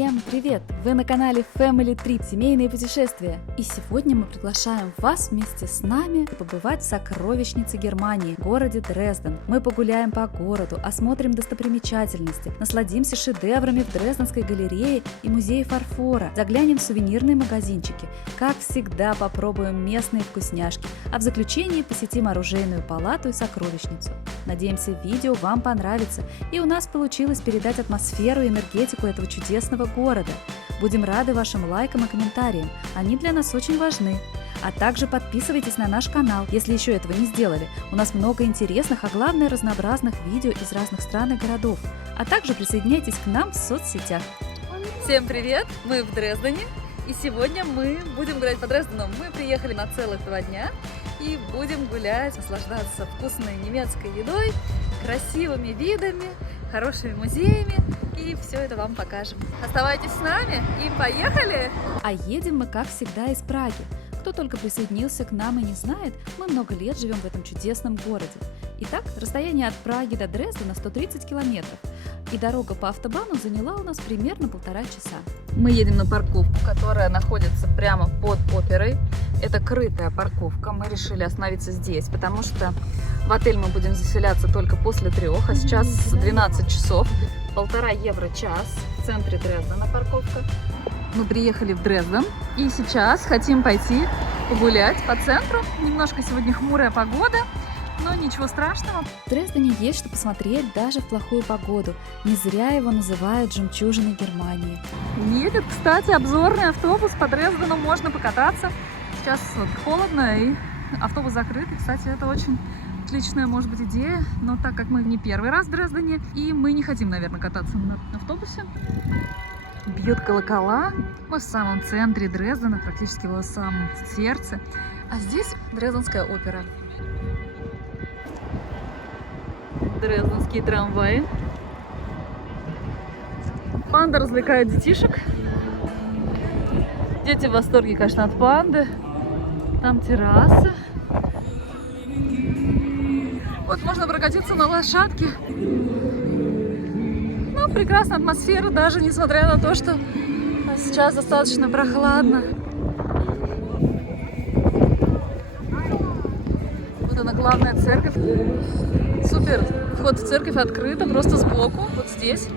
Всем привет! Вы на канале Family Trip, семейные путешествия. И сегодня мы приглашаем вас вместе с нами побывать в сокровищнице Германии, городе Дрезден. Мы погуляем по городу, осмотрим достопримечательности, насладимся шедеврами в Дрезденской галерее и музее фарфора, заглянем в сувенирные магазинчики, как всегда попробуем местные вкусняшки, а в заключении посетим оружейную палату и сокровищницу. Надеемся, видео вам понравится, и у нас получилось передать атмосферу и энергетику этого чудесного города. Будем рады вашим лайкам и комментариям, они для нас очень важны. А также подписывайтесь на наш канал, если еще этого не сделали. У нас много интересных, а главное разнообразных видео из разных стран и городов. А также присоединяйтесь к нам в соцсетях. Всем привет! Мы в Дрездене, и сегодня мы будем гулять по Дрездену. Мы приехали на целых 2 дня и будем гулять, наслаждаться вкусной немецкой едой, красивыми видами, хорошими музеями, и все это вам покажем. Оставайтесь с нами и поехали! А едем мы, как всегда, из Праги. Кто только присоединился к нам и не знает, мы много лет живем в этом чудесном городе. Итак, расстояние от Праги до Дрездена 130 километров, и дорога по автобану заняла у нас примерно 1,5 часа. Мы едем на парковку, которая находится прямо под оперой. Это крытая парковка. Мы решили остановиться здесь, потому что в отель мы будем заселяться только после 3, а сейчас 12 часов. 1,5 евро час в центре Дрездена парковка. Мы приехали в Дрезден и сейчас хотим пойти погулять по центру. Немножко сегодня хмурая погода, но ничего страшного. В Дрездене есть что посмотреть даже в плохую погоду. Не зря его называют жемчужиной Германии. Едет, кстати, обзорный автобус по Дрездену, можно покататься. Сейчас вот холодно и автобус закрыт. И, кстати, это очень отличная, может быть, идея, но так как мы не первый раз в Дрездене, и мы не хотим, наверное, кататься на автобусе. Бьют колокола. Мы в самом центре Дрездена, практически в самом сердце. А здесь Дрезденская опера. Дрезденские трамваи. Панда развлекает детишек. Дети в восторге, конечно, от панды. Там террасы. Вот можно прокатиться на лошадке. Ну, прекрасная атмосфера, даже несмотря на то, что сейчас достаточно прохладно. Вот она, главная церковь. Супер! Вход в церковь открыто, просто сбоку, вот здесь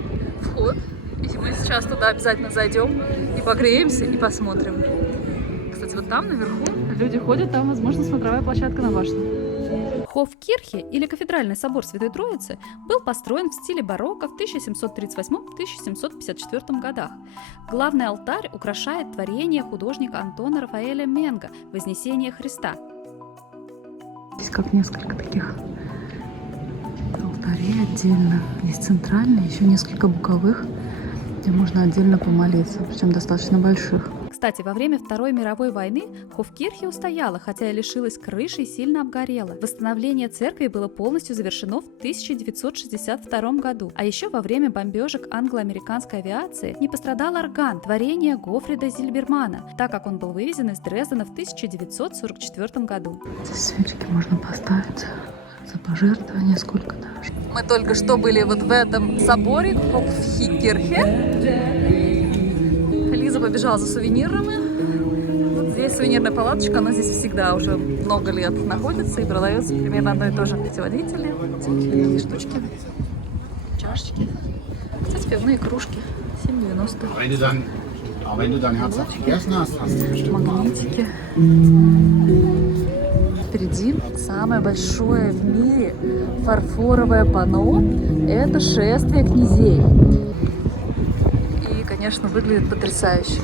вход. И мы сейчас туда обязательно зайдем и погреемся, и посмотрим. Кстати, вот там наверху люди ходят, там, возможно, смотровая площадка на башню. Хофкирхе, или Кафедральный собор Святой Троицы, был построен в стиле барокко в 1738-1754 годах. Главный алтарь украшает творение художника Антона Рафаэля Менга «Вознесение Христа». Здесь как несколько таких алтарей отдельно. Есть центральный, еще несколько боковых, где можно отдельно помолиться, причем достаточно больших. Кстати, во время Второй мировой войны Хофкирхе устояла, хотя и лишилась крыши и сильно обгорела. Восстановление церкви было полностью завершено в 1962 году. А еще во время бомбежек англо-американской авиации не пострадал орган, творение Гофрида Зильбермана, так как он был вывезен из Дрездена в 1944 году. Здесь свечки можно поставить за пожертвование, сколько даже. Мы только что были вот в этом соборе Хофкирхе. Лиза побежала за сувенирами. Вот здесь сувенирная палаточка, она здесь всегда уже много лет находится и продается примерно одно и то же. Путеводители, такие штучки, чашечки. Кстати, пивные кружки, 7,90. Магнитики. Впереди самое большое в мире фарфоровое панно. Это шествие князей. Конечно, выглядит потрясающе.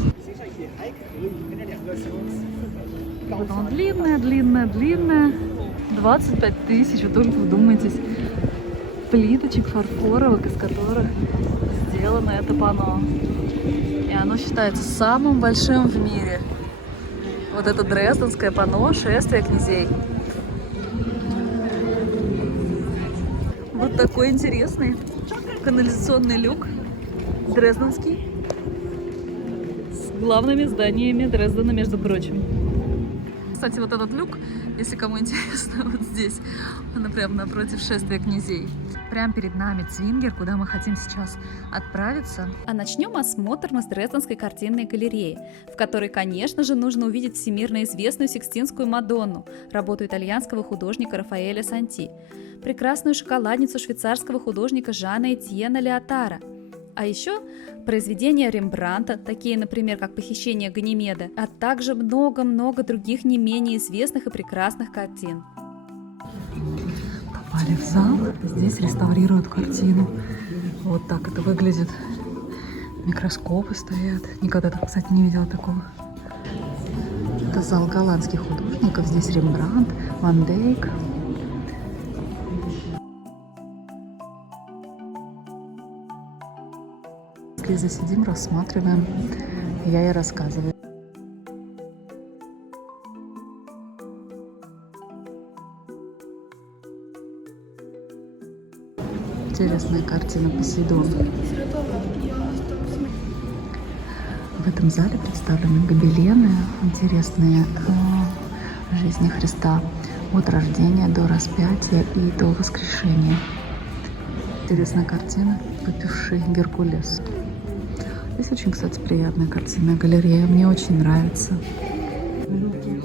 Вот оно длинное. 25 тысяч, вы только вдумайтесь, плиточек фарфоровых, из которых сделано это панно. И оно считается самым большим в мире. Вот это дрезденское панно «Шествие князей». Вот такой интересный канализационный люк дрезденский. Главными зданиями Дрездена, между прочим. Кстати, вот этот люк, если кому интересно, вот здесь, он прямо напротив шествия князей. прямо перед нами Цвингер, куда мы хотим сейчас отправиться. А начнем осмотр мы с Дрезденской картинной галереи, в которой, конечно же, нужно увидеть всемирно известную Сикстинскую Мадонну, работу итальянского художника Рафаэля Санти, прекрасную шоколадницу швейцарского художника Жана Этьена Леотара, а еще произведения Рембрандта, такие, например, как «Похищение Ганимеда», а также много-много других не менее известных и прекрасных картин. Попали в зал, здесь реставрируют картину. Вот так это выглядит. Микроскопы стоят. Никогда, кстати, не видела такого. Это зал голландских художников. Здесь Рембрандт, Ван Дейк. Если засидим, рассматриваем, я и рассказываю. Интересная картина Посейдон. В этом зале представлены гобелены интересные о жизни Христа от рождения до распятия и до воскрешения. Интересная картина «Выпивший Геркулес». Здесь очень, кстати, приятная картинная галерея. Мне очень нравится.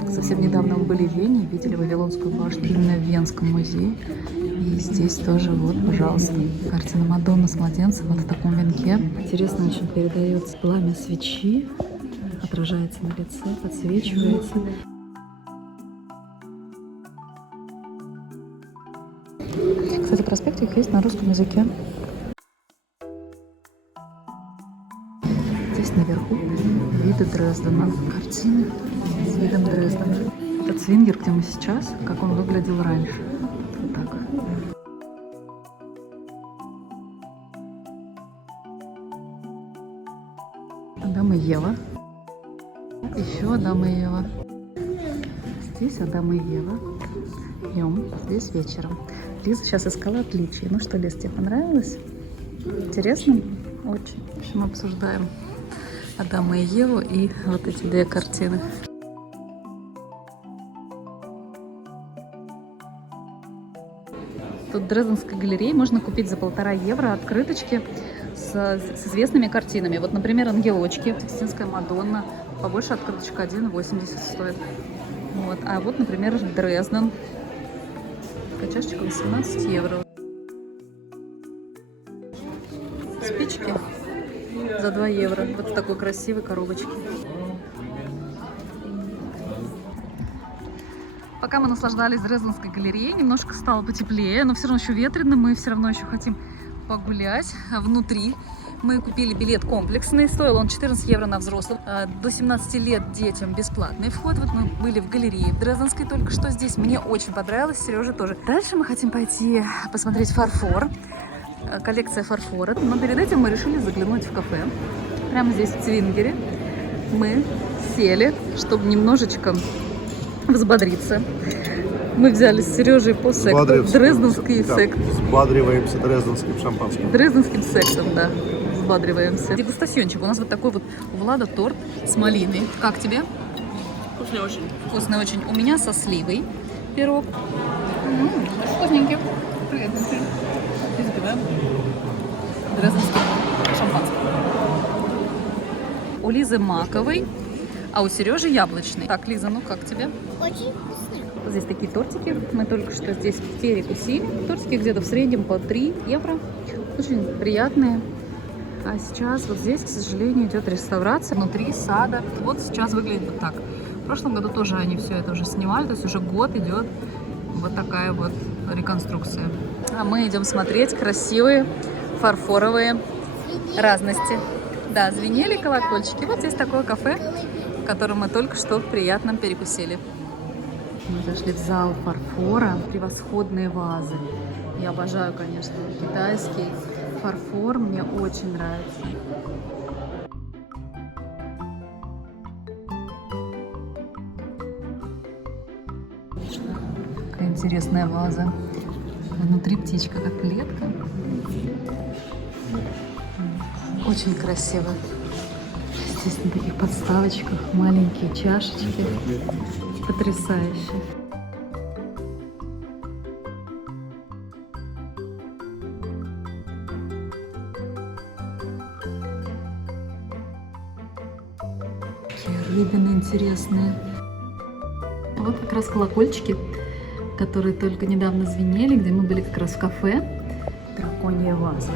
Совсем недавно мы были в Вене, видели Вавилонскую башню именно в Венском музее. И здесь тоже, вот, пожалуйста, картина Мадонны с младенцем вот в таком венке. Интересно очень передается пламя свечи, отражается на лице, подсвечивается. Кстати, проспектик есть на русском языке. Здесь наверху виды Дрездена, картины с видом Дрездена. Это Цвингер, где мы сейчас, как он выглядел раньше. Вот так. Адам и Ева. Еще Адам и Ева. Здесь Адам и Ева. Днем, здесь вечером. Лиза сейчас искала отличия. Ну что, Лиз, тебе понравилось? Интересно? Очень. В общем, обсуждаем Адама и Еву и вот эти две картины. Тут в Дрезденской галерее можно купить за 1,5 евро открыточки с известными картинами. Вот, например, ангелочки, Сикстинская Мадонна. Побольше открыточка 1,80 стоит. Вот. А вот, например, Дрезден. Чашечка 18 евро. Спички за 2 евро. Вот в такой красивой коробочке. Пока мы наслаждались Дрезденской галереей, немножко стало потеплее, но все равно еще ветрено. Мы все равно еще хотим погулять внутри. Мы купили билет комплексный, стоил он 14 евро на взрослых. До 17 лет детям бесплатный вход. Вот мы были в галерее в Дрезденской только что здесь. Мне очень понравилось, Сереже тоже. Дальше мы хотим пойти посмотреть фарфор. Коллекция фарфора. Но перед этим мы решили заглянуть в кафе. Прямо здесь, в Цвингере. Мы сели, чтобы немножечко взбодриться. Мы взяли с Сережей по секту. Дрезденский сект. Взбадриваемся дрезденским шампанским. Дрезденским сектом, да. Взбадриваемся. Дегустациончик. У нас вот такой вот у Влада торт с малиной. Как тебе? Вкусный очень. Вкусный очень. У меня со сливой пирог. Вкусненький. Приятненький. И запиваем дрезденским шампанским. У Лизы маковый, а у Сережи яблочный. Так, Лиза, ну как тебе? Очень вкусный. Здесь такие тортики. Мы только что здесь перекусили. Тортики где-то в среднем по 3 евро. Очень приятные. А сейчас вот здесь, к сожалению, идет реставрация внутри сада. Вот сейчас выглядит вот так. В прошлом году тоже они все это уже снимали. То есть уже год идет вот такая вот реконструкция. А мы идем смотреть красивые фарфоровые разности. Да, звенели колокольчики. Вот здесь такое кафе, в котором мы только что приятно перекусили. Мы зашли в зал фарфора. Превосходные вазы. Я обожаю, конечно, китайский фарфор. Мне очень нравится. Какая интересная ваза. Внутри птичка, как клетка. Очень красиво. Здесь на таких подставочках маленькие чашечки. Потрясающе. Такие рыбины интересные. Вот как раз колокольчики, которые только недавно звенели, где мы были как раз в кафе. Драконья ваза.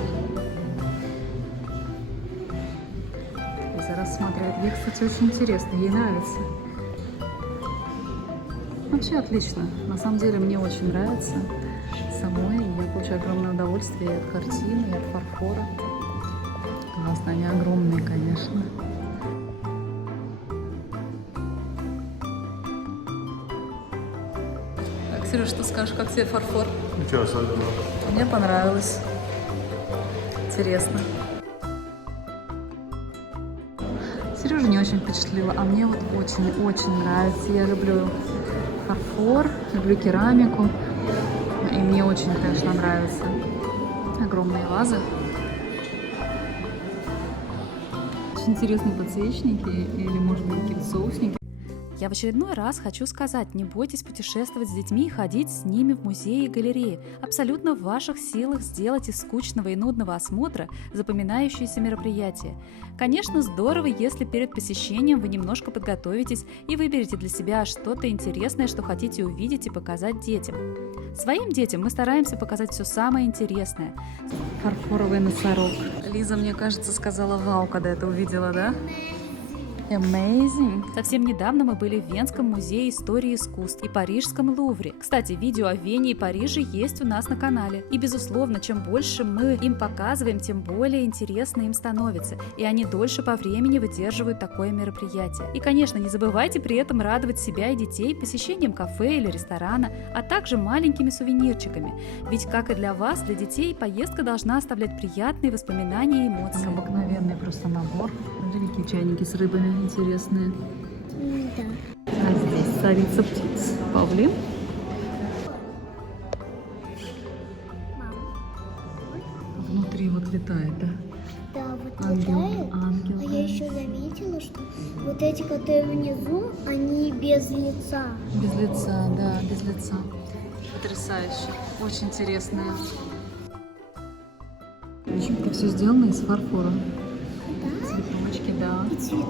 Зараз смотрят. Ей, кстати, очень интересно, ей нравится. Вообще отлично. На самом деле мне очень нравится самой. Я получаю огромное удовольствие и от картины, и от фарфора. Классно, они огромные, конечно. Так, Сереж, что скажешь, как тебе фарфор? Ничего особенного. Мне понравилось. Интересно. Сережа не очень впечатлила, а мне вот очень-очень нравится. Я люблю фарфор, люблю керамику. И мне очень, конечно, нравятся огромные вазы. Очень интересные подсвечники или, может быть, какие-то соусники. Я в очередной раз хочу сказать, не бойтесь путешествовать с детьми и ходить с ними в музеи и галереи. Абсолютно в ваших силах сделать из скучного и нудного осмотра запоминающееся мероприятие. Конечно, здорово, если перед посещением вы немножко подготовитесь и выберете для себя что-то интересное, что хотите увидеть и показать детям. Своим детям мы стараемся показать все самое интересное. Фарфоровый носорог. Лиза, мне кажется, сказала вау, когда это увидела, да? Amazing! Совсем недавно мы были в Венском музее истории искусств и Парижском Лувре. Кстати, видео о Вене и Париже есть у нас на канале. И, безусловно, чем больше мы им показываем, тем более интересно им становится. И они дольше по времени выдерживают такое мероприятие. И, конечно, не забывайте при этом радовать себя и детей посещением кафе или ресторана, а также маленькими сувенирчиками. Ведь, как и для вас, для детей, поездка должна оставлять приятные воспоминания и эмоции. Обыкновенный просто набор. Смотри, какие чайники с рыбами интересные. Да. А здесь царица птиц. Павлин. Внутри вот летает, да? Да, вот Ангел, летает. ангел. А я еще заметила, что вот эти, которые внизу, они без лица. Без лица, да, без лица. Потрясающе. Очень интересные. Почему-то все сделано из фарфора. Да? Цветочки, да. И цветы.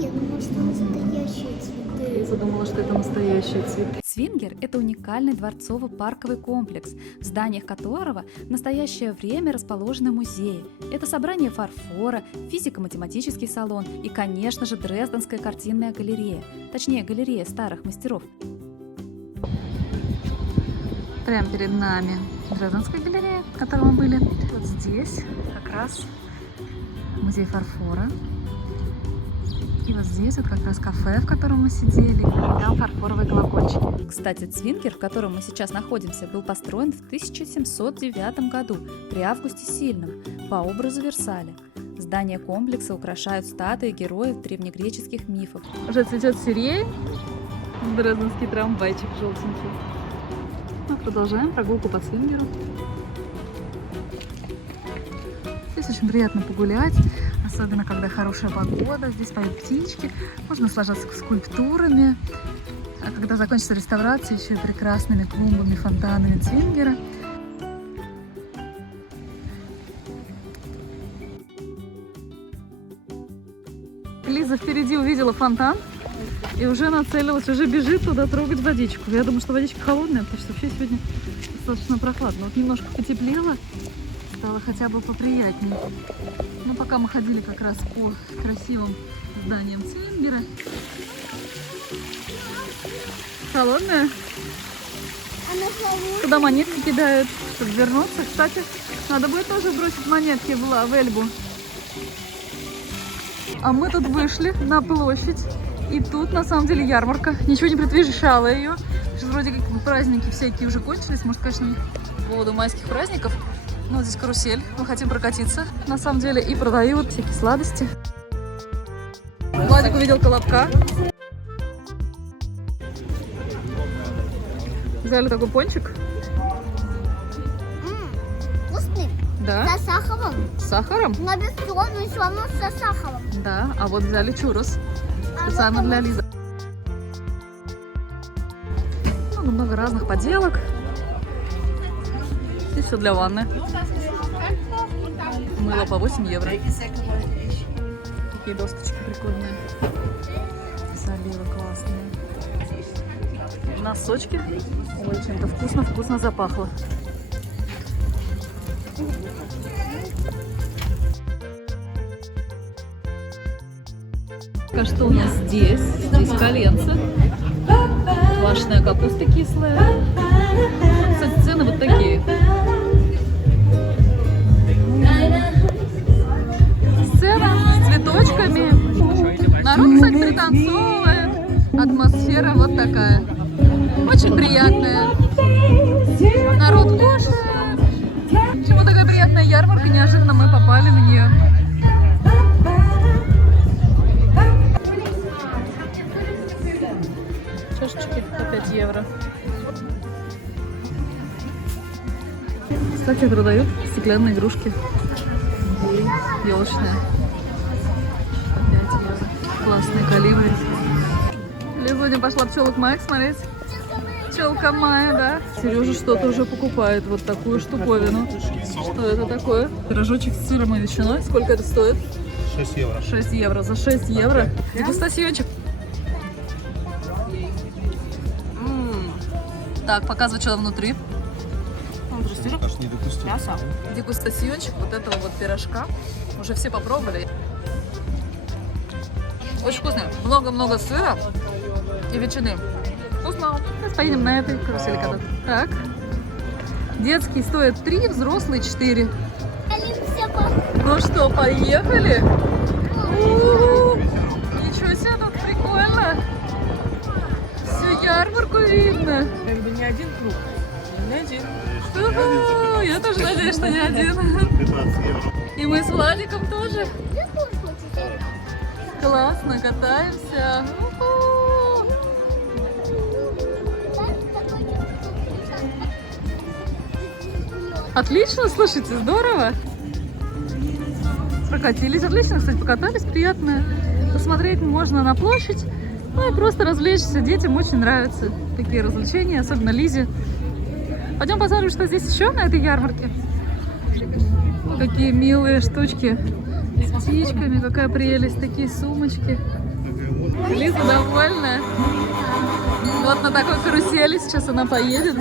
Я думала, что настоящие Я цветы. подумала, что это настоящие цветы. Свингер – это уникальный дворцово-парковый комплекс, в зданиях которого в настоящее время расположены музеи. Это собрание фарфора, физико-математический салон и, конечно же, Дрезденская картинная галерея. Точнее, галерея старых мастеров. Прямо перед нами Дрезденская галерея, в которой мы были. Вот здесь как раз музей фарфора. И вот здесь вот как раз кафе, в котором мы сидели. Там фарфоровые колокольчики. Кстати, Цвингер, в котором мы сейчас находимся, был построен в 1709 году при Августе Сильном по образу Версаля. Здание комплекса украшают статуи героев древнегреческих мифов. Уже цветет сирень. Дрезденский трамвайчик желтенький. Мы продолжаем прогулку по Цвингеру. Здесь очень приятно погулять, особенно когда хорошая погода. Здесь поют птички, можно наслаждаться скульптурами. А когда закончится реставрация, еще и прекрасными клумбами, фонтанами Цвингера. Лиза впереди увидела фонтан и уже нацелилась, уже бежит туда трогать водичку. Я думаю, что водичка холодная, потому что вообще сегодня достаточно прохладно. Вот немножко потеплело, стало хотя бы поприятнее. Но пока мы ходили как раз по красивым зданиям Цвингера. Холодная? Она холодная. Туда монетки кидают, чтобы вернуться. Кстати, надо будет тоже бросить монетки в Эльбу. А мы тут вышли на площадь. И тут на самом деле ярмарка. Ничего не предвещало ее. Сейчас вроде как бы праздники всякие уже кончились. Может, конечно, по поводу майских праздников. Ну, вот здесь карусель. Мы хотим прокатиться. На самом деле и продают всякие сладости. Владик увидел колобка. Взяли такой пончик. Вкусный. Да. Со сахаром. С сахаром. Но без соль, но все равно со сахаром. Да. А вот взяли чурос. Специально для Лизы. Много разных поделок. Здесь все для ванны. Мыло по 8 евро. Такие досточки прикольные. оливы классные. Носочки. Ой, чем-то вкусно запахло. Что у нас здесь? Здесь коленца. Квашеная капуста кислая. Кстати, цены вот такие. Сцена с цветочками. Народ, кстати, пританцовывает. Атмосфера вот такая. Очень приятная. Народ кушает. Почему такая приятная ярмарка? Неожиданно мы попали в нее. Чашечки по 5 евро. Кстати, продают стеклянные игрушки. Елочные. 5 евро. Классные калибры. Лизуня пошла пчелок Майк смотреть. Пчелка Майя, да? Сережа что-то уже покупает. Вот такую штуковину. Что это такое? Пирожочек с сыром и ветчиной. Сколько это стоит? 6 евро. 6 евро. За 6 евро. Дегустациончик. Так, показывай, что там внутри. Аж не допустим. Мясо. Дегустациончик вот этого вот пирожка. Уже все попробовали. Очень вкусный. Много-много сыра и ветчины. Вкусно. Сейчас поедем на этой карусели кататься. Так. Детский стоит 3, взрослый 4. Ну что, поехали? Ничего себе, тут прикольно. Всю ярмарку видно. Как бы не один круг, не один. Я тоже надеюсь, что не один. 15 евро. И мы с Владиком тоже. Классно, катаемся. Отлично, слушайте, здорово. Прокатились, отлично, кстати, покатались, приятно. Посмотреть можно на площадь, ну и просто развлечься. Детям очень нравятся такие развлечения, особенно Лизе. Пойдем посмотрим, что здесь еще на этой ярмарке. Какие милые штучки с птичками, какая прелесть, такие сумочки. Лиза довольная. Вот на такой карусели сейчас она поедет.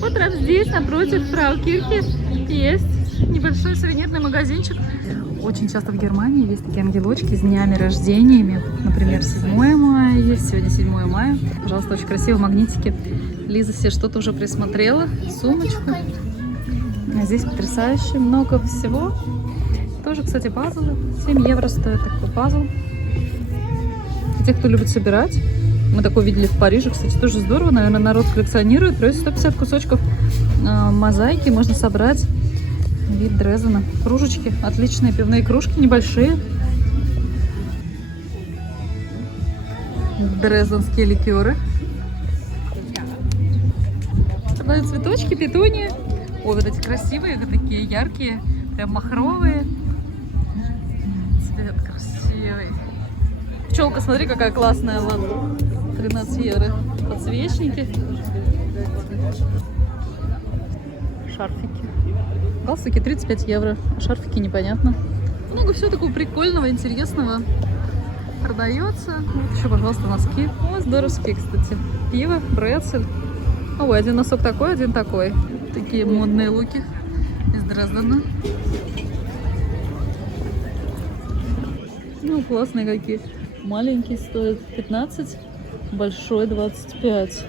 Вот раз здесь, напротив Фраукирхи, есть небольшой сувенирный магазинчик. Очень часто в Германии есть такие ангелочки с днями рождениями. Например, 7 мая есть, сегодня 7 мая. Пожалуйста, очень красивые магнитики. Лиза себе что-то уже присмотрела, сумочку. А здесь потрясающе много всего. Тоже, кстати, пазлы. 7 евро стоит такой пазл. Для тех, кто любит собирать. Мы такое видели в Париже, кстати, тоже здорово. Наверное, народ коллекционирует. То есть 150 кусочков мозаики можно собрать. Вид Дрездена. Кружечки. Отличные пивные кружки, небольшие. Дрезденские ликеры. Продают цветочки, петунии. Ой, вот эти красивые, такие яркие, прям махровые. Цвет красивый. Пчелка, смотри, какая классная. Вот. 13 евро. Подсвечники. Шарфики. Галстуки 35 евро. А шарфики непонятно. Много всего такого прикольного, интересного продается. Вот еще, пожалуйста, носки. О, здоровские, кстати. Пиво, брецель. Ой, один носок такой, один такой. Такие модные луки из Дрездена. Ну, классные какие. Маленький стоит 15, большой 25.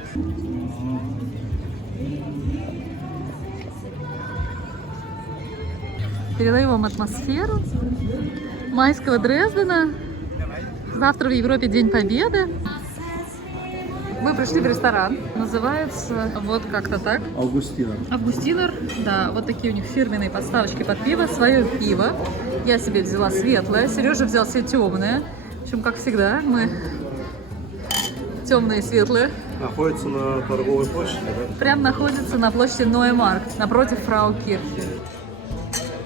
Передаю вам атмосферу майского Дрездена. Завтра в Европе День Победы. Мы пришли в ресторан. Называется вот как-то так. Августинер. Августинер. Да, вот такие у них фирменные подставочки под пиво. Свое пиво. Я себе взяла светлое. Сережа взял себе темное. В общем, как всегда, мы темные и светлые. Находится на торговой площади, да? Прям находится на площади Ноймаркт, напротив Фраукирхи.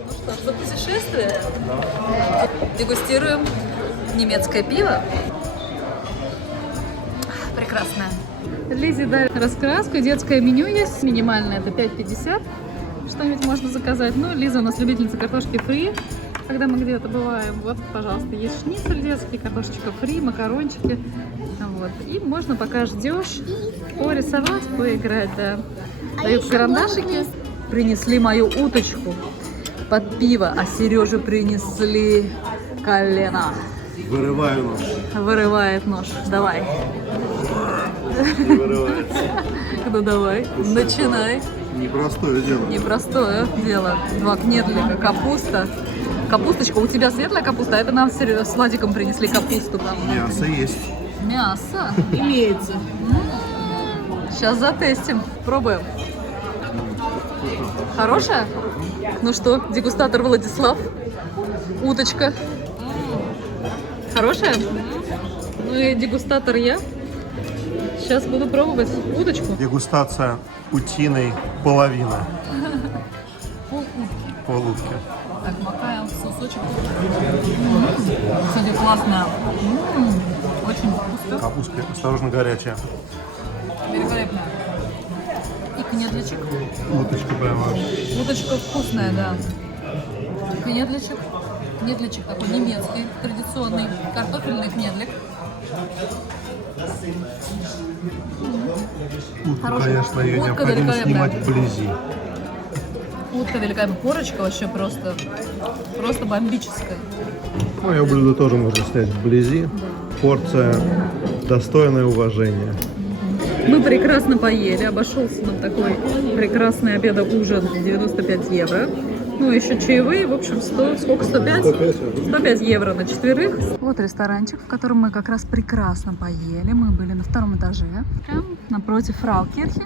Ну что ж, за путешествие дегустируем немецкое пиво. Прекрасное. Лизе дали раскраску, детское меню есть, минимальное это 5,50. Что-нибудь можно заказать. Ну, Лиза у нас любительница картошки фри. когда мы где-то бываем. Вот, пожалуйста, есть шницель детский, картошечка фри, макарончики. Вот. И можно, пока ждешь, порисовать, поиграть, да. Дают еще карандашики. главное- Принесли мою уточку под пиво, а Сереже принесли колено. Вырываю нож. Вырывает нож. Давай. Не вырывается. Ну давай, начинай. Непростое дело. Непростое дело. 2 кнедлика, капуста. Капусточка, у тебя светлая капуста, а это нам с Владиком принесли капусту. Мясо есть. Мясо имеется. Сейчас затестим, пробуем. Хорошая? Ну что, дегустатор Владислав? Уточка. Хорошая? Ну и дегустатор я. Сейчас буду пробовать уточку. Дегустация утиной половина. Полутки. Так, макаем в соусочек. Кстати, классная. Очень вкусно. Капустка осторожно горячая. Великолепная. И кнедличек. Уточка прямо. Уточка вкусная, да. Кнедличек. Кнедличек такой немецкий, традиционный картофельный кнедлик. Утку, Хорошая. конечно, ее Утка необходимо великолепная. снимать вблизи. Утка великолепная. Корочка вообще просто бомбическая. Мое блюдо тоже можно снять вблизи. Порция достойное уважение. Мы прекрасно поели. Обошелся нам такой прекрасный обед-ужин 95 евро. Ну, еще чаевые, в общем, 100, сколько? 105? 105 евро на четверых. Вот ресторанчик, в котором мы как раз прекрасно поели. Мы были на 2-м этаже, прям напротив Фраукирхи.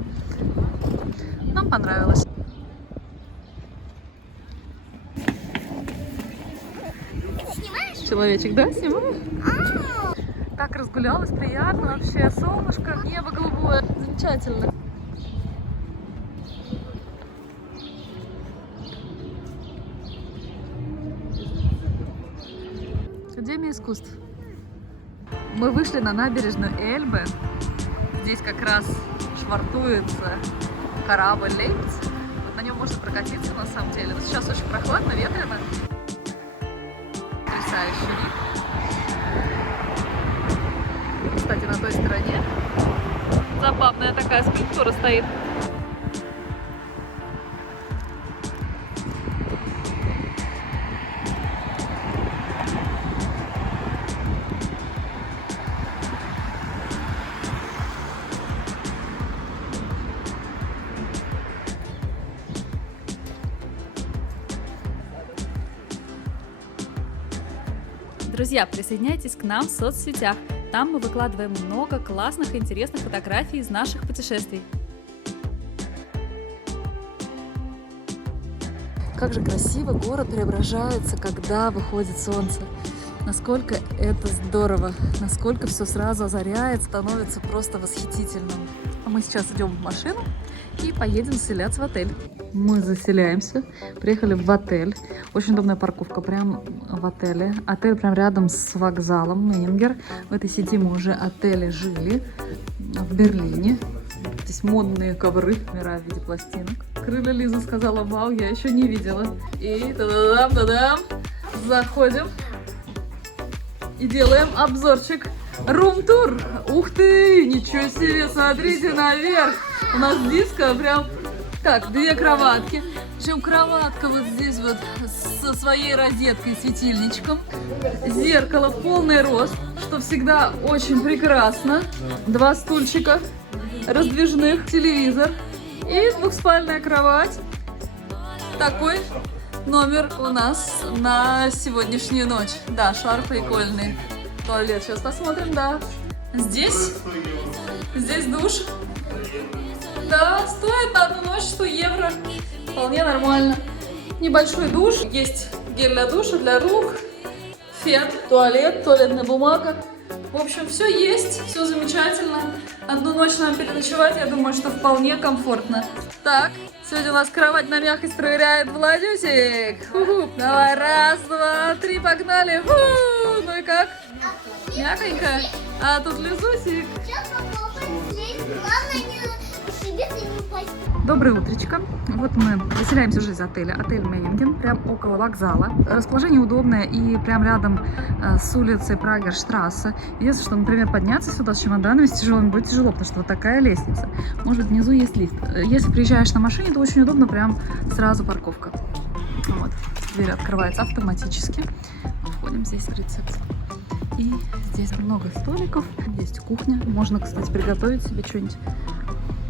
Нам понравилось. Человечек, да, снимаю? Так разгулялась, приятно вообще. Солнышко, небо голубое. Замечательно. Академия искусств. Мы вышли на набережную Эльбы. Здесь как раз швартуется корабль Лейпц. Вот на нем можно прокатиться на самом деле. Но сейчас очень прохладно, ветрено. Потрясающий вид. Кстати, на той стороне забавная такая скульптура стоит. Друзья, присоединяйтесь к нам в соцсетях. Там мы выкладываем много классных и интересных фотографий из наших путешествий. Как же красиво город преображается, когда выходит солнце. Насколько это здорово, насколько все сразу озаряет, становится просто восхитительным. А мы сейчас идем в машину и поедем заселяться в отель. Мы заселяемся, приехали в отель. Очень удобная парковка прямо в отеле. Отель прям рядом с вокзалом Менингер. В этой сети мы уже отеле жили в Берлине. Здесь модные ковры, номера в виде пластинок. Крылья Лиза сказала: вау, я еще не видела. И та-дам, заходим и делаем обзорчик. Рум-тур! Ух ты! Ничего себе! Смотрите наверх! У нас диско прям... Так, 2 кроватки. Причем кроватка вот здесь вот со своей розеткой, светильничком. Зеркало в полный рост, что всегда очень прекрасно. 2 стульчика раздвижных, телевизор и двухспальная кровать. Такой номер у нас на сегодняшнюю ночь. Да, шар прикольный. Туалет сейчас посмотрим, да. Здесь душ. Да, стоит на одну ночь 100 евро. Вполне нормально. Небольшой душ. Есть гель для душа, для рук. Фен, туалет, туалетная бумага. В общем, все есть, все замечательно. Одну ночь нам переночевать, я думаю, что вполне комфортно. Так, сегодня у нас кровать на мягкость проверяет Владюсик. Ху-ху. Давай, 1, 2, 3, погнали. Фу! Ну и как? Мягонько. А тут Лизусик. Сейчас попробуем здесь. Главное не ошибиться. Если не упасть. Доброе утречко. Вот мы заселяемся уже из отеля. Отель Мейнинген, прям около вокзала. Расположение удобное и прям рядом с улицей Прагерштрассе. Единственное, что, например, подняться сюда с чемоданами с тяжелыми будет тяжело, потому что вот такая лестница. Может быть, внизу есть лифт. Если приезжаешь на машине, то очень удобно, прям сразу парковка. Вот. Дверь открывается автоматически. Входим здесь в рецепцию. И здесь много столиков. Есть кухня. Можно, кстати, приготовить себе что-нибудь.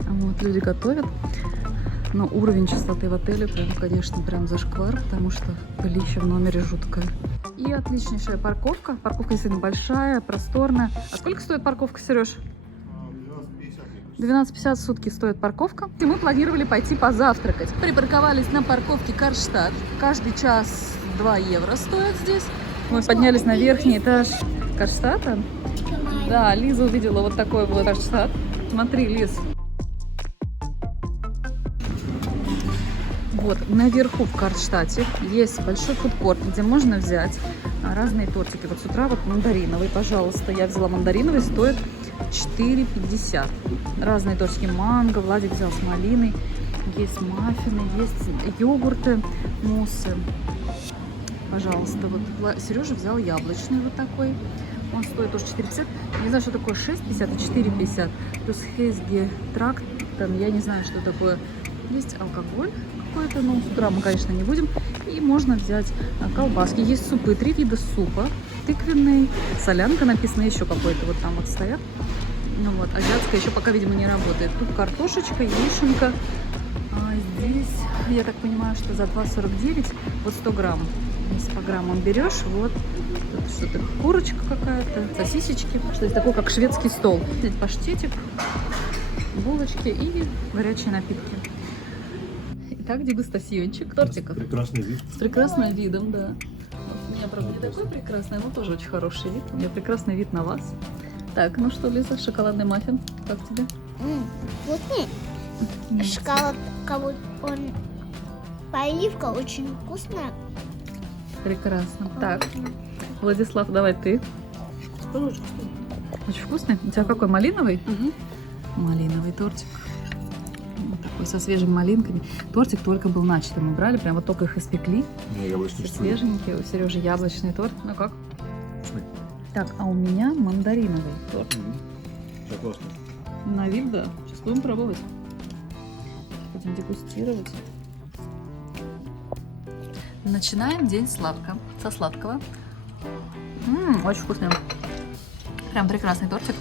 Вот, люди готовят. Но уровень чистоты в отеле прям, конечно, прям зашквар, потому что пылища в номере жуткая. И отличнейшая парковка. Парковка действительно большая, просторная. А сколько стоит парковка, Сереж? 12,50 в сутки стоит парковка. И мы планировали пойти позавтракать. Припарковались на парковке Карштадт. Каждый час 2 евро стоит здесь. Мы поднялись на верхний этаж Карштадта. Да, Лиза увидела вот такой вот Карштадт. Смотри, Лиз. Вот, наверху в Карштадте есть большой фудкорт, где можно взять разные тортики. Вот с утра вот мандариновый, пожалуйста. Я взяла мандариновый, стоит 4,50. Разные тортики манго, Владик взял с малиной. Есть маффины, есть йогурты, муссы. Пожалуйста, вот Сережа взял яблочный вот такой. Он стоит тоже 4,50. Не знаю, что такое 6,50 и 4,50. Плюс Хейсги тракт, там я не знаю, что такое. Есть алкоголь какой-то, но с утра мы, конечно, не будем. И можно взять колбаски. Есть супы, 3 вида супа. Тыквенный, солянка написано, еще какой-то вот там вот стоят. Ну вот, азиатская еще пока, видимо, не работает. Тут картошечка, яишенка. А здесь, я так понимаю, что за 2,49 вот 100 грамм. Если по граммам берешь, вот тут что-то, курочка какая-то, сосисечки. Что это такое, как шведский стол. Здесь паштетик, булочки и горячие напитки. Итак, дегустациончик тортиков. Прекрасный вид. С прекрасным видом, да. Вот у меня, правда, не такой прекрасный, но тоже очень хороший вид. У меня прекрасный вид на вас. Так, ну что, Лиза, шоколадный маффин, как тебе? Вкусный. Шоколадка, вот он, поливка очень вкусная. Прекрасно. Так, Владислав, давай ты. Очень вкусный. У тебя какой, малиновый? Малиновый тортик. Вот такой, со свежими малинками. Тортик только был начатый. Мы брали, прям вот только их испекли. Все свеженькие. У Сережи яблочный торт. Ну как? Вкусный. Так, а у меня мандариновый торт. Согласна. На вид, да. Сейчас будем пробовать. Будем дегустировать. Начинаем день со сладкого. Очень вкусный. Прям прекрасный тортик.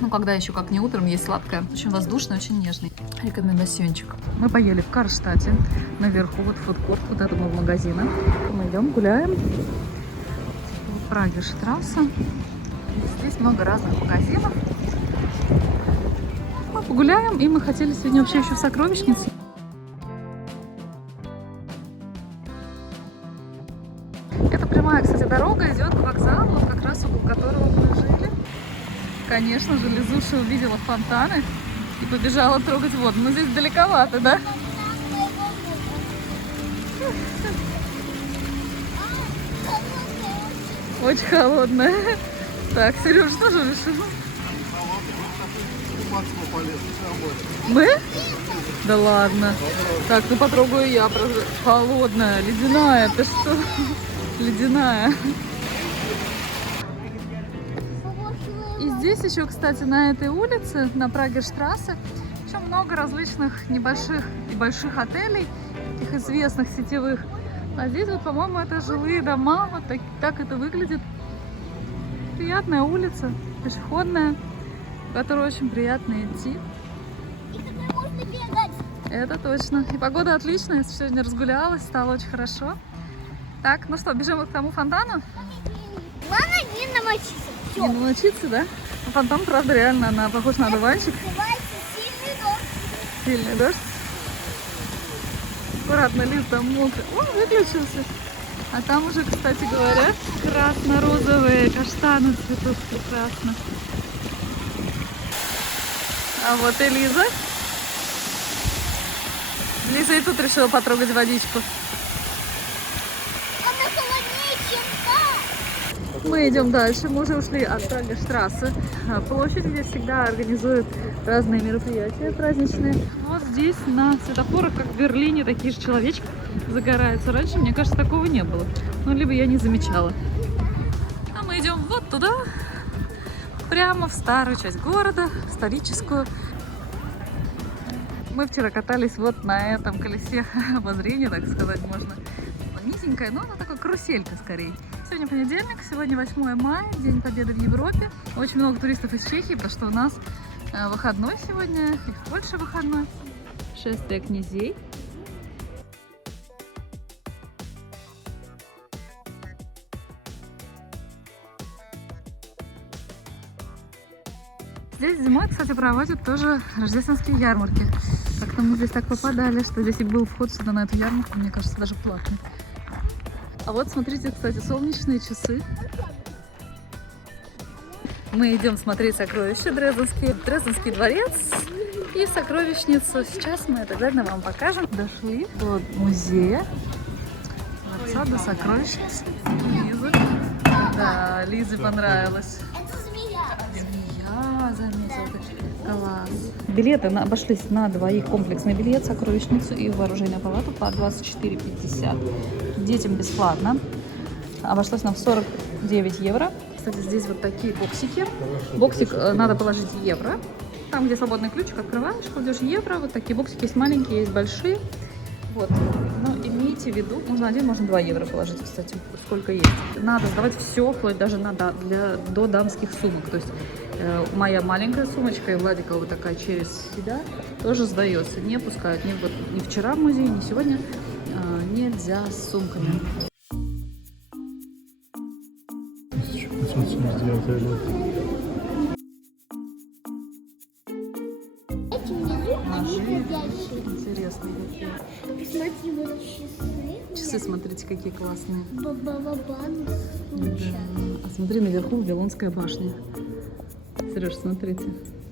Ну, когда еще как не утром есть сладкое. Очень воздушный, очень нежный. Рекомендациончик. Мы поели в Карштадте. Наверху вот фудкорт. Вот это мы в магазинах. Мы идем, гуляем. В Прагерштрассе. Здесь много разных магазинов. Мы погуляем. И мы хотели сегодня вообще еще в сокровищнице. Это прямая, кстати, дорога идет к вокзалу, как раз около которого мы жили. Конечно же, Лизуша увидела фонтаны и побежала трогать воду. Но здесь далековато, да? Очень холодная. Так, Сереж, что же решил? Мы? Да ладно. Так, ну потрогаю я. Холодная, ледяная. Ты что? Ледяная. И здесь еще, кстати, на этой улице, на Прагерштрассе, еще много различных небольших и больших отелей, таких известных сетевых. А здесь вот, по-моему, это жилые дома. Вот так это выглядит. Приятная улица, пешеходная, в которой очень приятно идти. И тогда можно бегать. Это точно. И погода отличная. Сегодня разгулялась, стало очень хорошо. Так, ну что, бежим вот к тому фонтану? Главное не намочиться. Не Все. намочиться, да? Ну, фонтан, правда, реально, она похожа на одуванчик. Называется сильный дождь. Сильный дождь. Аккуратно, лист там мокрый. О, выключился. А там уже, кстати говоря, красно-розовые каштаны цветут прекрасно. А вот и Лиза. Лиза и тут решила потрогать водичку. Она холоднее, чем та. Мы идем дальше, мы уже ушли от Тагерштрассе. Площадь здесь всегда организуют разные мероприятия праздничные. Вот здесь на светофорах, как в Берлине, такие же человечки загораются. Раньше, мне кажется, такого не было. Ну, либо я не замечала. А мы идем вот туда, прямо в старую часть города, в историческую. Мы вчера катались вот на этом колесе обозрения, так сказать, можно. Низенькая, но она такая каруселька скорее. Сегодня понедельник, сегодня 8 мая, День Победы в Европе. Очень много туристов из Чехии, потому что у нас выходной сегодня, и в Польше выходной. Шествие князей. Здесь зимой, кстати, проводят тоже рождественские ярмарки. Как-то мы здесь так попадали, что здесь и был вход сюда на эту ярмарку, мне кажется, даже платный. А вот смотрите, кстати, солнечные часы. Мы идем смотреть сокровища Дрезденские, Дрезденский дворец и сокровищницу. Сейчас мы это обязательно вам покажем. Дошли до музея дворца, до сокровищницы. Лизы. Да, Лизе понравилось. Это змея. Змея, заметила. Класс. Билеты обошлись на двоих, комплексный билет, сокровищницу и вооруженную палату по 24,50. Детям бесплатно. Обошлось нам в 49 евро. Кстати, здесь вот такие боксики. Боксик надо положить евро. Там, где свободный ключик, открываешь, кладешь евро. Вот такие боксики есть маленькие, есть большие. Вот. Но имейте в виду, можно 1, можно 2 евро положить, кстати, сколько есть. Надо сдавать все, вплоть даже до дамских сумок. То есть моя маленькая сумочка и Владика вот такая через себя тоже сдается. Не пускают ни вчера в музей, ни сегодня. Нельзя с сумками. 1579 год. Эти внизу, они Ножи. ходящие. Интересные такие. Посмотри, вот часы. Часы, смотрите, какие классные. Балабан Да. стучат. А смотри, наверху Вавилонская башня. Сереж, смотрите.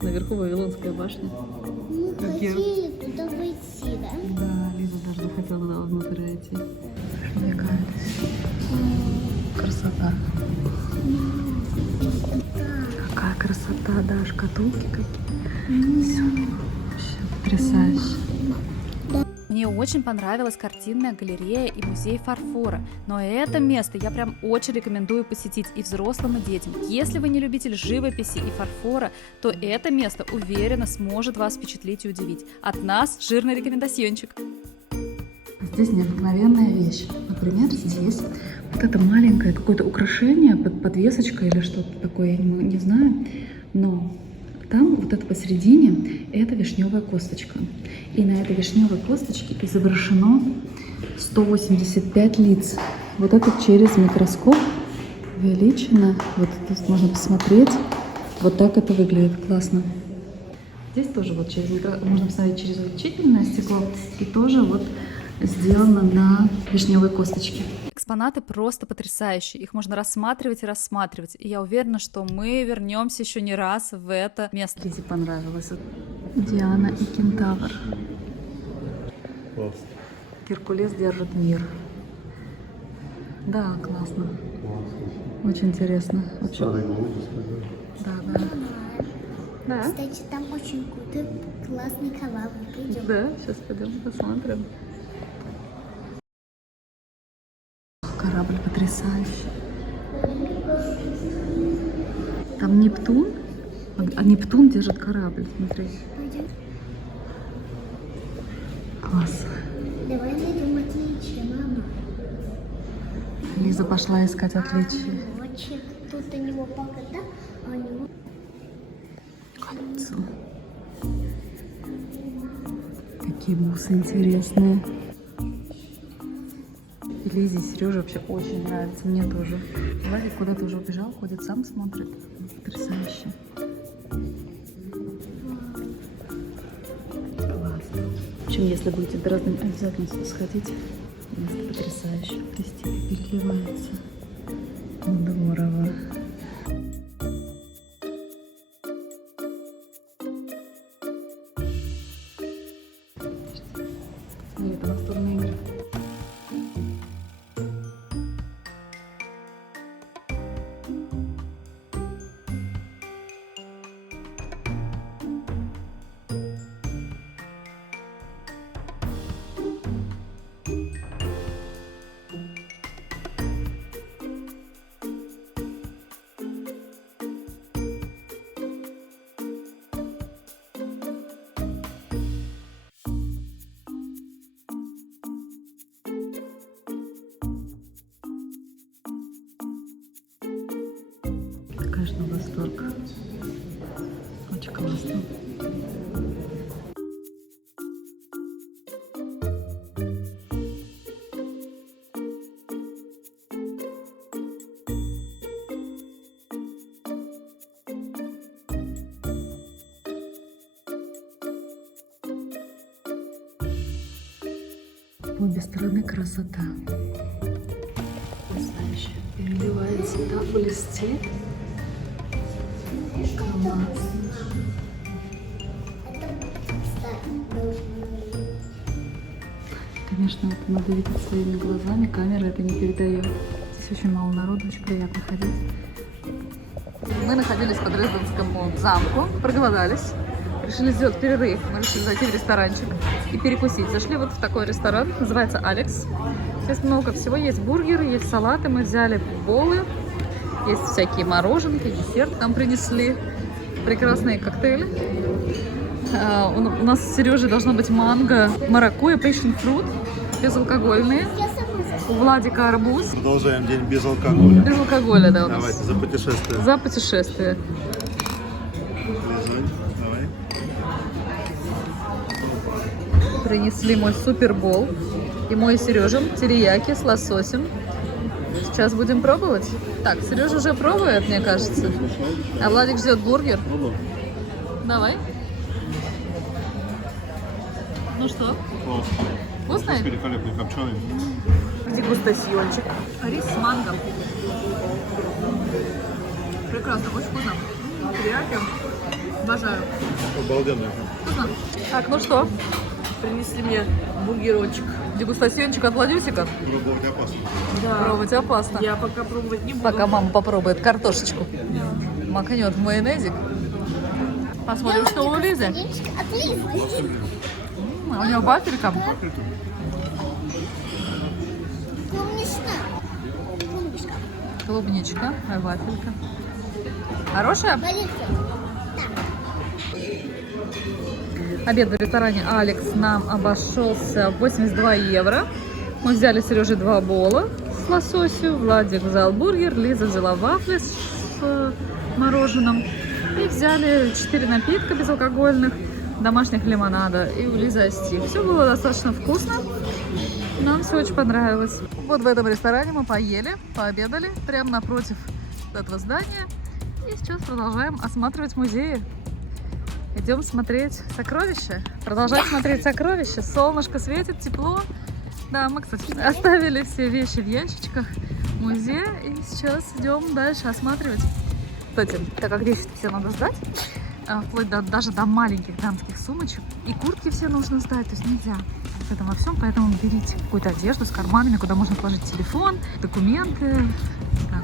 Наверху Вавилонская башня. Мы Какие? хотели туда войти, да? Да, Лиза даже захотела туда внутрь войти. Мне кажется. Красота. Какая красота, да, шкатулки какие. Все вообще потрясающе. Мне очень понравилась картинная галерея и музей фарфора, но это место я прям очень рекомендую посетить и взрослым, и детям. Если вы не любитель живописи и фарфора, то это место, уверенно, сможет вас впечатлить и удивить. От нас жирный рекомендациончик. Здесь необыкновенная вещь. Например, здесь вот это маленькое какое-то украшение, подвесочка или что-то такое, я не знаю, но там вот это посередине, это вишневая косточка. И на этой вишневой косточке изображено 185 лиц. Вот это через микроскоп увеличено. Вот здесь можно посмотреть. Вот так это выглядит. Классно. Здесь тоже вот можно посмотреть через увеличительное стекло. И тоже вот сделано на вишневой косточке. Экспонаты просто потрясающие. Их можно рассматривать и рассматривать. И я уверена, что мы вернемся еще не раз в это место. Лизе понравилось. Диана и Кентавр. Класс. Геркулес держит мир. Да, классно. Очень интересно. Вообще. Старый глобус. Да. Да. Кстати, там очень крутой, классный корабль. Пойдем. Да, сейчас пойдем посмотрим. Корабль потрясающий. Там Нептун, а Нептун держит корабль, смотри. Пойдем. Класс. Давай найдем отличия, мама. Лиза пошла искать отличия. Ночик. Тут у него погода, а у него... Кольцо. Какие бусы интересные. И Лизе, и Сереже вообще очень нравится. Мне тоже. Владик куда-то уже убежал, ходит сам, смотрит. Потрясающе. Классно. В общем, если будете в Дрездене, обязательно сюда сходите. Место потрясающее. Листья переливаются. Здорово. Нет, это настольные игры. Конечно, восторг. Очень классно. Обе стороны красота. Потрясающе. Переливается, да, блестит. Класс. Конечно, это надо видеть своими глазами, камера это не передает. Здесь очень мало народу, очень приятно ходить. Мы находились по Дрезденскому замку, проголодались, решили сделать перерыв. Мы решили зайти в ресторанчик и перекусить. Зашли вот в такой ресторан, называется Алекс. Здесь много всего, есть бургеры, есть салаты, мы взяли болы, есть всякие мороженки, десерт нам принесли, прекрасные коктейли. У нас с Сережей должно быть манго, маракуйя, passion fruit, безалкогольные. У Владика арбуз. Продолжаем день без алкоголя. Без алкоголя, да, у нас. Давайте, за путешествие. За путешествие. Лизунь, давай. Принесли мой супербол и мой Сережин терияки с лососем. Сейчас будем пробовать. Так, Сережа уже пробует, мне кажется. А Владик ждет бургер. Давай. Ну что? Вкусный? Великолепный копченый. Дегустациончик. Рис с манго. Прекрасно, очень вкусно. Терияки. Обожаю. Обалденно. Вкусно. Так, ну что? Принесли мне бургерочек. Дегустациончик от Владюсика. Пробовать опасно. Да. Пробовать опасно. Я пока пробовать не буду. Пока мама попробует картошечку. Макнет в майонезик. Посмотрим, что у Лизы. От Лизы. А у нее вафелька. Клубничка, вафелька. Хорошая? Обед в ресторане Алекс нам обошелся 82 евро. Мы взяли Сереже 2 бола с лососью, Владик взял бургер, Лиза взяла вафли с мороженым. И взяли 4 напитка безалкогольных, домашних лимонада и у Лизы асти. Все было достаточно вкусно. Нам все очень понравилось. Вот в этом ресторане мы поели, пообедали прямо напротив этого здания. И сейчас продолжаем осматривать музеи. Идем смотреть сокровища. Продолжать смотреть сокровища. Солнышко светит, тепло. Да, мы, кстати, оставили все вещи в ящичках музея. И сейчас идем дальше осматривать. Кстати, так как вещи все надо сдать, вплоть даже до маленьких дамских сумочек. И куртки все нужно сдать, то есть нельзя в этом во всем. Поэтому берите какую-то одежду с карманами, куда можно положить телефон, документы,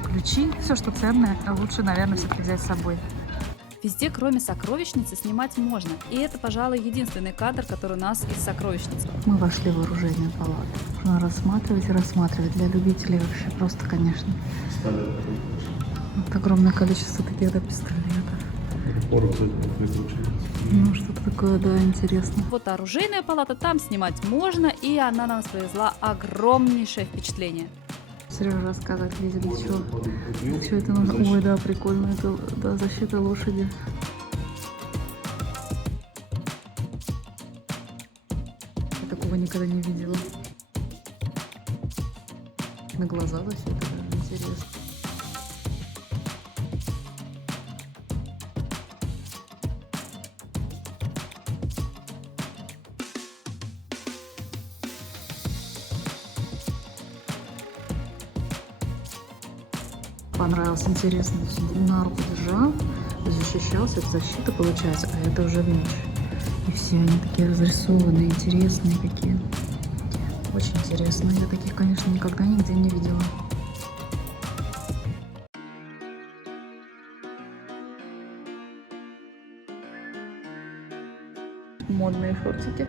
ключи. Все, что ценное, лучше, наверное, все-таки взять с собой. Везде, кроме сокровищницы, снимать можно. И это, пожалуй, единственный кадр, который у нас из сокровищницы. Мы вошли в оружейную палату. Можно рассматривать и рассматривать. Для любителей вообще просто, конечно. Вот огромное количество таких пистолетов. Ну, что-то такое, да, интересно. Вот оружейная палата, там снимать можно, и она нас произвела огромнейшее впечатление. Сережа рассказывает, Лизе, для чего это нужно. Ой, да, прикольно, это да, защита лошади. Я такого никогда не видела. На глаза защита, да, интересно. Понравилось, интересно. На руку держал, защищался, это защита получается, а это уже меч. И все они такие разрисованные, интересные такие. Очень интересно. Я таких, конечно, никогда нигде не видела. Модные шортики.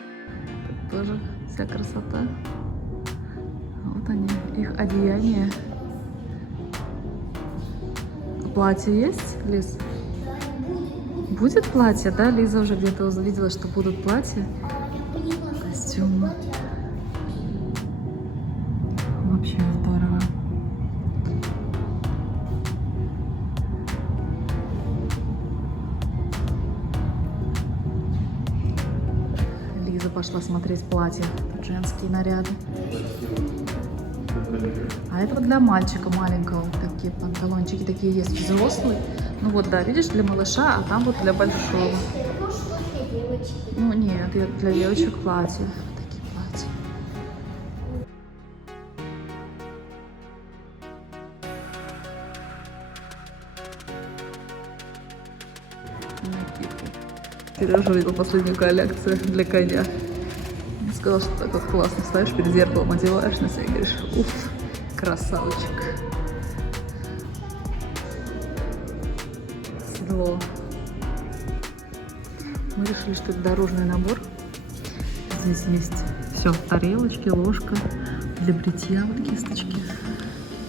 Тут тоже вся красота. Вот они, их одеяния. Платье есть, Лиз? Будет платье, да? Лиза уже где-то увидела, что будут платья, костюмы. Вообще здорово. пошла смотреть платья. Тут женские наряды. А это вот для мальчика маленького. Вот такие панталончики, такие есть взрослые. Ну вот, да, видишь, для малыша, а там вот для большого. Ну нет, для девочек платья. Такие платья. Сережа увидел последнюю коллекцию для коня. Он сказал, что так вот классно стоишь перед зеркалом, одеваешь на себя и говоришь: уф, красавчик. Седло. Мы решили, что это дорожный набор. Здесь есть все: тарелочки, ложка, для бритья вот кисточки,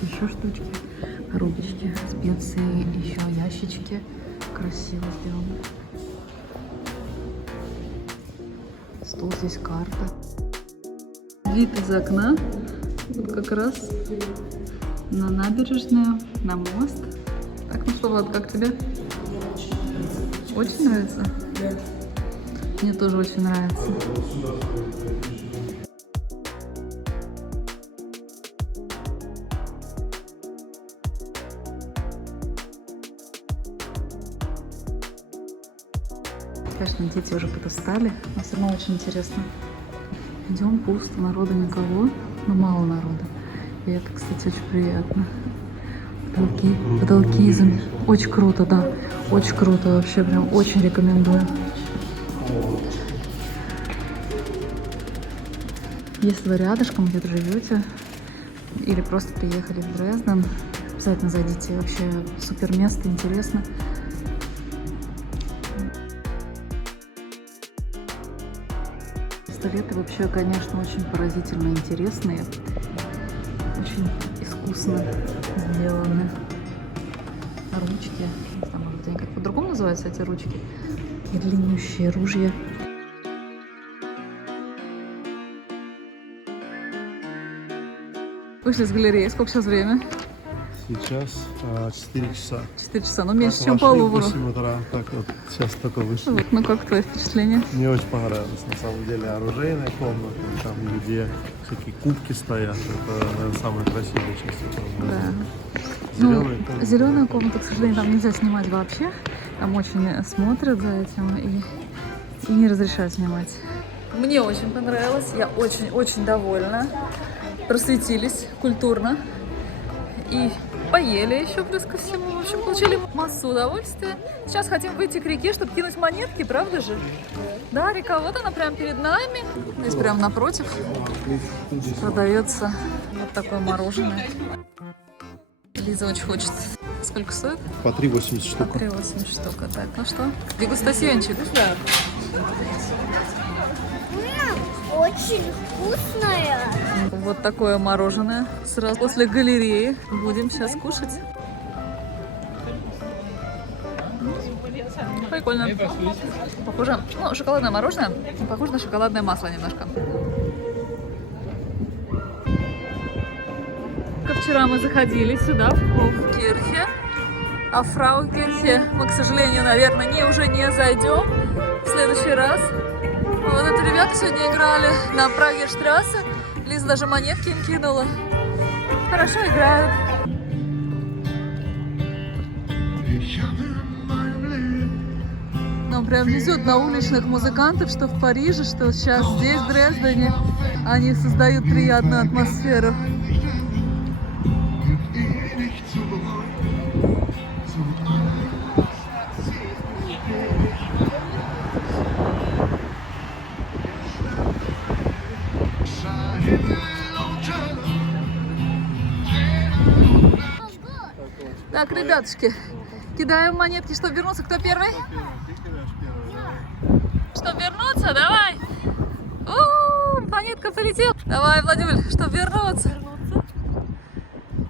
еще штучки, коробочки, специи, еще ящички. Красиво сделано. Стол, здесь карта. Вид из окна, вот как раз на набережную, на мост. Так, ну что, Влад, как тебе? Очень нравится? Мне тоже очень нравится. Конечно, дети уже подустали, но все равно очень интересно. Идем, пусто, народа никого, но мало народа. И это, кстати, очень приятно. Потолки очень круто, да. Очень круто вообще, прям очень рекомендую. Если вы рядышком где-то живете или просто приехали в Дрезден, обязательно зайдите. Вообще супер место, интересно. Пистолеты вообще, конечно, очень поразительно интересные. Очень искусно сделаны. Ручки. Не знаю, может, они как по-другому называются, эти ручки. И длиннющие ружья. Вышли с галереи. Сколько сейчас время? Сейчас 4 часа. 4 часа, ну меньше, Так, чем по вошли в Лувру. 8 утра, так вот, сейчас только вышли. Вот, ну как твои впечатления? Мне очень понравилось, на самом деле, оружейная комната, там где всякие кубки стоят, это, наверное, самая красивая часть этого магазина. Зеленая комната. Ну, зеленую комнату, к сожалению, там нельзя снимать вообще. Там очень смотрят за этим и не разрешают снимать. Мне очень понравилось, я очень-очень довольна. Просветились культурно и поели еще плюс ко всему. В общем, получили массу удовольствия. Сейчас хотим выйти к реке, чтобы кинуть монетки, правда же? Да, река, вот она прямо перед нами. Здесь прямо напротив продается вот такое мороженое. Лиза очень хочет. Сколько стоит? По 3,80 штук. По 3,80 штука. Так, ну что? Дегустациончик. Очень вкусная. Вот такое мороженое. Сразу после галереи. Будем сейчас кушать. Прикольно. Похоже, ну, шоколадное мороженое. Похоже на шоколадное масло немножко. Как вчера мы заходили сюда, в Хофкирхе. А в Фраукирхе мы, к сожалению, наверное, уже не зайдем в следующий раз. Вот это ребята сегодня играли на Прагерштрассе. Лиза даже монетки им кинула. Хорошо играют. Нам прям везет на уличных музыкантов, что в Париже, что сейчас здесь, в Дрездене. Они создают приятную атмосферу. Так, ребятушки, кидаем монетки, чтобы вернуться. Кто первый? Чтобы вернуться, давай. Монетка полетела. Давай, Владимир, чтобы вернуться.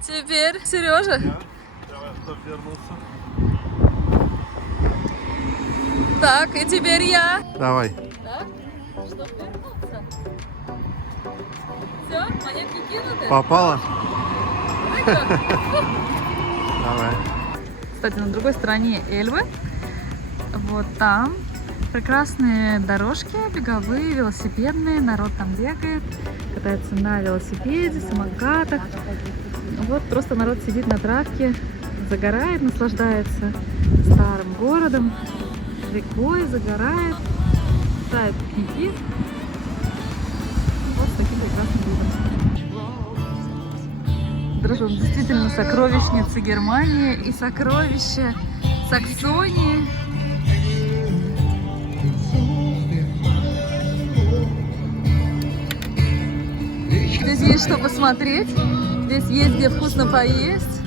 Теперь Сережа. Давай, чтобы вернуться. Так, и теперь я. Давай. Так, чтобы вернуться. Все, монетки кинуты. Попала? Давай. Кстати, на другой стороне Эльбы, вот там, Прекрасные дорожки, беговые, велосипедные. Народ там бегает, катается на велосипеде, самокатах. Вот просто народ сидит на травке, загорает, наслаждается старым городом, рекой, загорает, ставит пикники. Вот с таким прекрасным видом. Друзья, действительно сокровищница Германии и сокровища Саксонии. Здесь есть что посмотреть, здесь есть где вкусно поесть.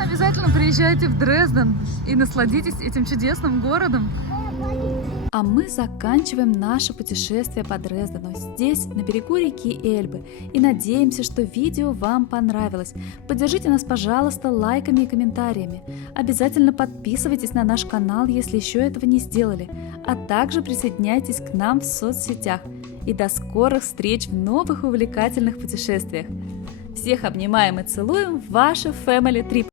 Обязательно приезжайте в Дрезден и насладитесь этим чудесным городом. А мы заканчиваем наше путешествие по Дрездену здесь, на берегу реки Эльбы. И надеемся, что видео вам понравилось. Поддержите нас, пожалуйста, лайками и комментариями. Обязательно подписывайтесь на наш канал, если еще этого не сделали. А также присоединяйтесь к нам в соцсетях. И до скорых встреч в новых увлекательных путешествиях. Всех обнимаем и целуем, ваша Family Trip.